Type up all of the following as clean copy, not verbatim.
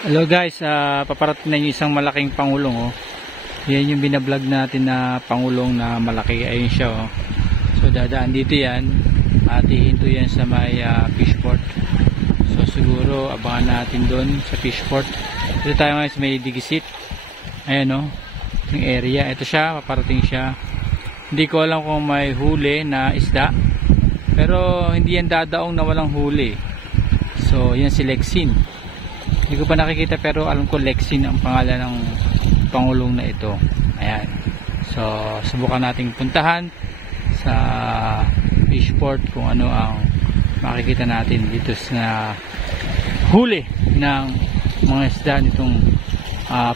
Hello guys, paparating na yung isang malaking pangulong oh. Yan yung binablog natin na pangulong na malaki, ayun siya oh. So dadaan dito yan at ihinto yan sa may fishport. So siguro abangan natin doon sa fishport. Dito tayo ngayon sa may Digisit. Ayan oh, yung area, ito siya, paparating siya. Hindi ko alam kung may huli na isda, pero hindi yan dadaong na walang huli. So yan si Lexin. Hindi ko pa nakikita pero alam ko Lexin ang pangalan ng pangulong na ito. Ayan. So subukan nating puntahan sa fishport kung ano ang makikita natin dito sa huli ng mga isda nitong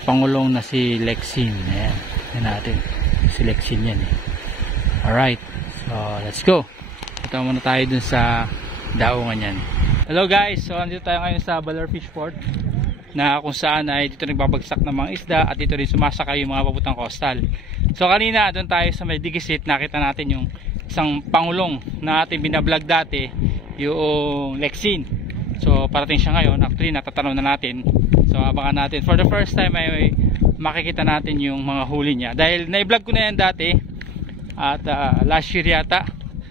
pangulong na si Lexin. Ayan. Ayan natin. Si Lexin yan eh. Alright. So let's go. Punta muna tayo dun sa daungan yan. Hello guys, so andito tayo ngayon sa Baler Fishport na kung saan ay dito nagbabagsak ng mga isda at dito rin sumasakay yung mga paputang coastal. So kanina doon tayo sa may Digisit, nakita natin yung isang pangulong na ating binablog dati, yung Lexin. So parating siya ngayon, actually natatanong na natin. So abangan natin, for the first time ay makikita natin yung mga huli niya. Dahil na-vlog ko na yan dati at last year yata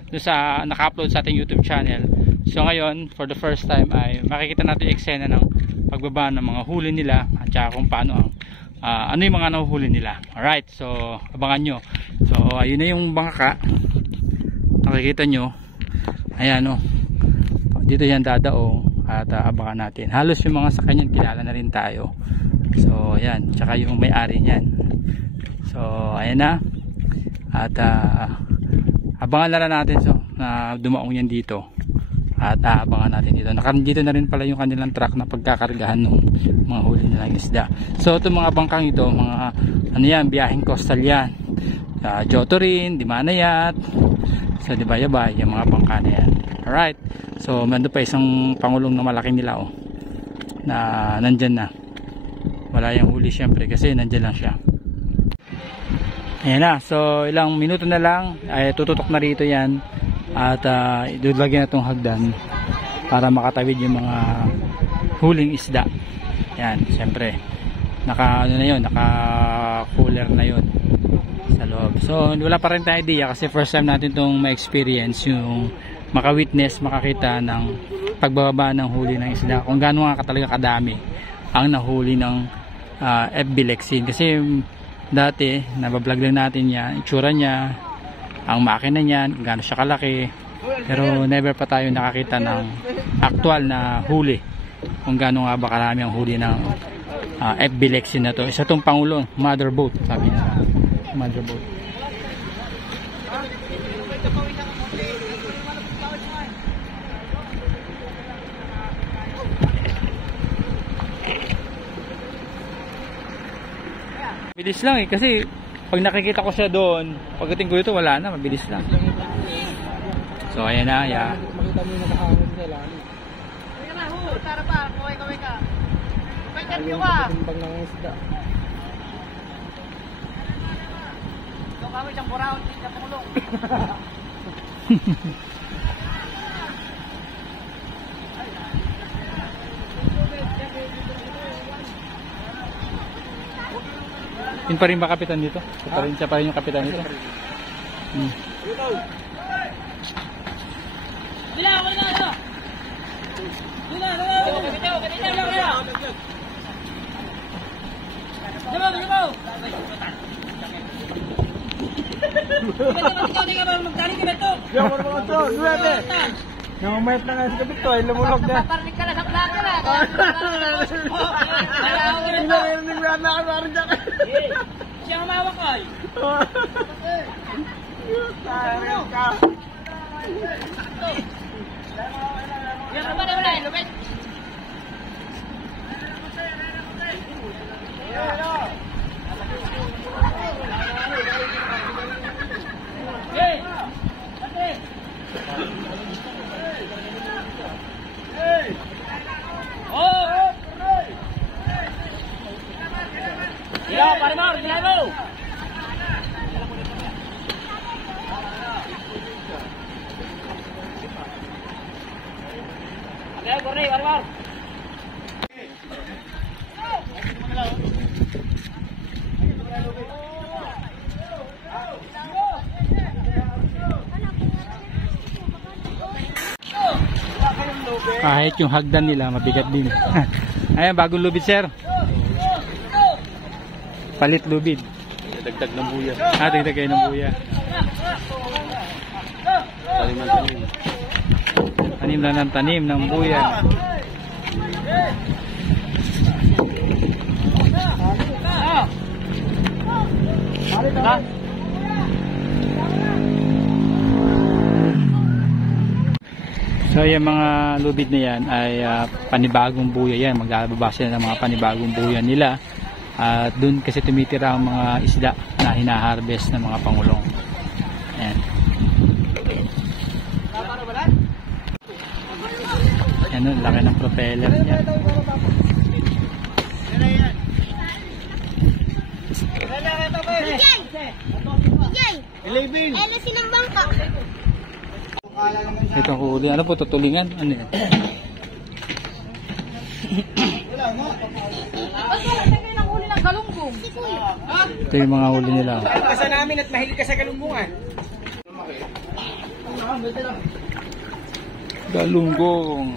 doon sa naka-upload sa ating YouTube channel. So ngayon, for the first time ay makikita natin yung eksena ng pagbaba ng mga huli nila at saka kung paano ano yung mga nahuhuli nila. Alright, so abangan nyo. So ayun na yung bangka, nakikita nyo. Ayan o, dito yan dadaong at abangan natin. Halos yung mga sa kanyan kilala na rin tayo. So ayan, tsaka yung may-ari nyan. So ayan na. At abangan na lang natin so, na dumaong yan dito. At abangan natin dito. Dito na rin pala yung kanilang truck na pagkakargahan ng mga huli nilang isda. So itong mga bangkang ito, mga ano yan, biyaheng coastal yan. Jotorin, Dimanayat, sa Dibayabay, yung mga bangka na yan. Alright. So nandun pa isang pangulong na malaki nila oh, na nandyan na. Wala yung huli syempre kasi nandyan lang siya. Ayan na. So ilang minuto na lang ay tututok na rito yan. At idulagyan na itong hagdan para makatawid yung mga huling isda. Yan, siyempre naka cooler na yun sa loob. So wala pa rin tayong idea kasi first time natin itong ma-experience, yung maka-witness, makakita ng pagbababa ng huli ng isda, kung gaano nga talaga kadami ang nahuli ng FB Lexin. Kasi dati nabablog lang natin yan, itsura niya, ang makina niyan, gaano siya kalaki, pero never pa tayo nakakita ng actual na huli, kung gaano nga ba karami ang huli ng FB Lexin na to. Isa tong pangulong, mother boat, sabi niya, mother boat. Bilis lang eh, kasi pag nakikita ko siya doon, pagdating ko dito wala na, mabilis lang. So ayan na, yeah. Makita mo yung nakahangin sa ilalim. Kaya na, tara pa, kaway ka. May karyo ka. Timbang ng isda. Ito kami siyang buraon, siyang pangulong. Yun pa rin ba kapitan dito? Siya pa rin yung kapitan dito? Namayat na nga sa kapito ay lumulog na. Paparinig ka na sa plaka na. Hindi mo yan nakakaroon dyan. Siya ang mawak ay. Tarik ka. Yan ka ba na wala eh, lumit? Hey! Ate! Hey! Oh! Gila, Parimar, gila mo! Okay, Corney, Parimar! Kahit yung hagdan nila mabigat din. Ayan, bagong lubid sir. Palit lubid. Dagdag ng buya. Dagdag kayo ng buya. Tanim ng tanim. Tanim lang ng tanim ng buya. So yung mga lubid na yan ay panibagong buya yan. Magbabasa sila ng mga panibagong buya nila. At dun kasi tumitira ang mga isda na hinaharvest ng mga pangulong. Ayan. Ayan, laki ng propeller niya. Ano silang bangka? Itong huli. Ano po, tutulingan? Ano yan? Huli ng galunggong. Ito yung mga huli nila. Kasi namin at mahilig ka sa galungbungan. Galunggong.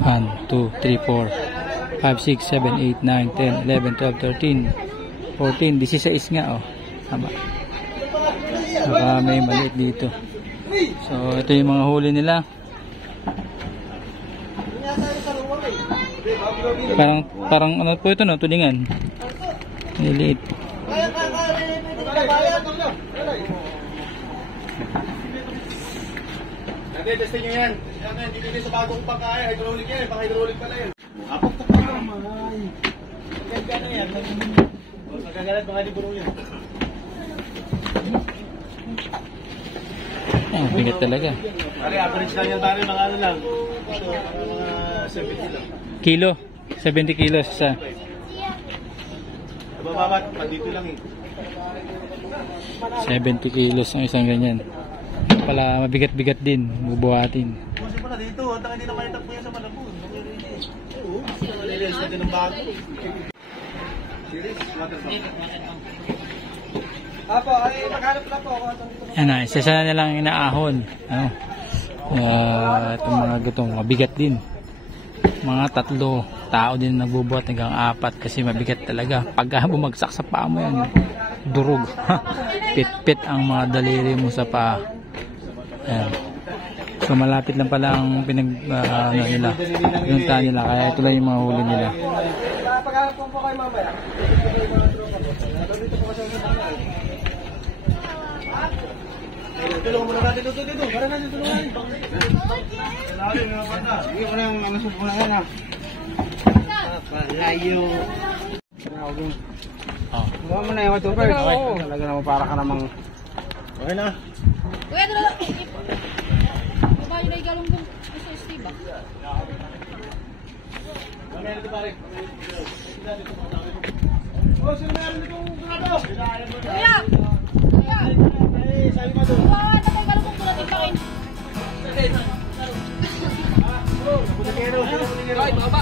One, 2, 3, 4, 5, 6, 7, 8, 9, 10, 11, 12, 13, 14, 16 nga oh. Tama. Saka may maliit dito. So ito yung mga huli nila. Parang ano po ito no, tulingan. Niliit. Hindi, testing nyo yan. Hindi din sa bagong pagkaya. Hydraulic yan. Pang hydraulic pala yan. Gagana yan. Nagagalat mga liburo yan. Bigat talaga. Pare, average lang yan tayo ng ano lang. Mga 70 lang. Kilo. 70 kilos isa. Nabababat, pandito lang eh. 70 kilos ang isang ganyan. Pala mabigat-bigat din. Bubuhatin. Kasi pala dito, hantang hindi na malitakbo yan sa malabon. Oo, nalilinis na din ng bago. Apo, ay maghanap na po ako. Yan na, isa na nilang inaahon. Ano? Itong mga gutong mabigat din. Mga 3 tao din nagbubuhat hanggang 4 kasi mabigat talaga. Pag bumagsak sa paa mo yan, durog. Pit-pit ang mga daliri mo sa paa. Ayan. So malapit lang pala ang nila, pinuntahan nila, kaya ito lang yung mga huli nila. Paghanap po kayo mamaya. Tulungan muna natin dito. Para natin tulungan. Sige mo na yung ano sa muna yan ha. Layo. Buka mo na yung ito first. Talaga naman para ka namang... Okay na. Kuya, ito lang. Babayo na yung galunggong. Isa Steve ba? Oh, sino meron ditong grado? Kuya! Kuya! Kuwawa na may galunggong tulad yung pakin. Ay, baba.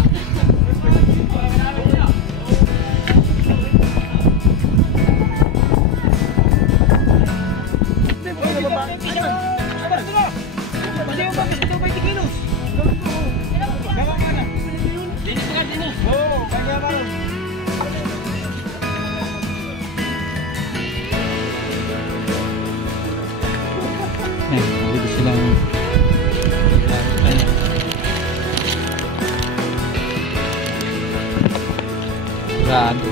Ayan, mabilis silang grado.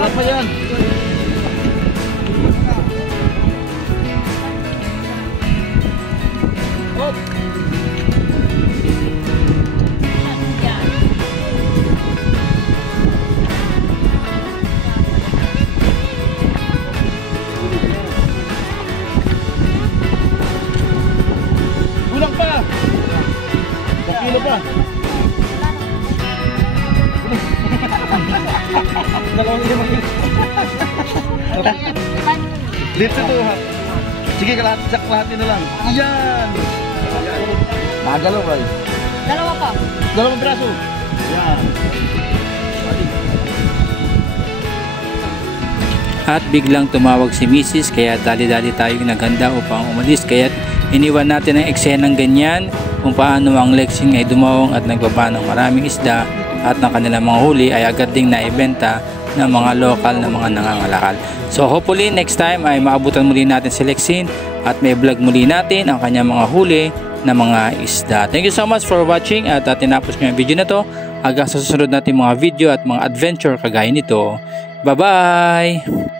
Apa yan? dalawang limang yun. Lift ito ha. Sige, kalahati na lang. Yan! Nagalaw ba? Dalawa pa. Dalawang braso. Yan. At biglang tumawag si Mrs. kaya dali-dali tayong naghanda upang umalis. Kaya iniwan natin ang eksenang ganyan kung paano ang Lexing ay dumawang at nagbaba ng maraming isda at ng kanilang mga huli ay agad ding naibenta ng mga lokal na mga nangangalakal. So hopefully next time ay maabutan muli natin si Lexing at may vlog muli natin ang kanyang mga huli na mga isda. Thank you so much for watching at tinapos ko yung video na to. Hanggang sa susunod natin mga video at mga adventure kagaya nito. Bye bye!